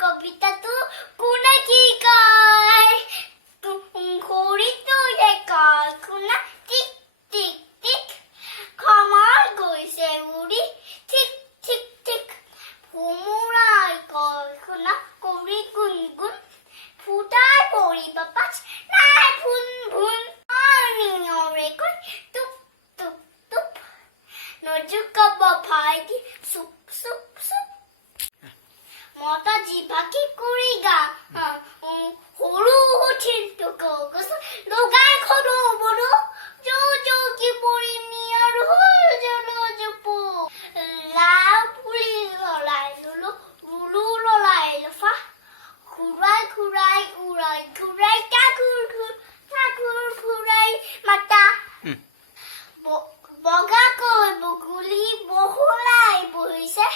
কবিতাটো কোনে কি কয় ঘড়ীটো কয় কোনা টিক টিক টিক সময় গৈছে উৰি ঠিক ঠিক ঠিক ভোমোৰাই কয় কোনা কৰি গুণ গুণ ফুটাই পৰিব পাছ নাই ভুন ভুন নিয়ৰে কয় টুপ টুপ টুপ নজুকাব ভাইটি চুপ চুপ চুপ মতা জিভাকি কৰি গা সৰু উঠিলটো কগছ লগাই খৰু বৰু কি পৰি নিয়াৰ হ'ল জলজপু লাও পুলি ললাই ললো ৰুলু ললাই লফা ঘূৰাই ঘূৰাই উৰাই ঘূৰাই ঠাকুৰ ঘূৰাই মাতা বগাকৈ বগুলি বহলাই বহিছে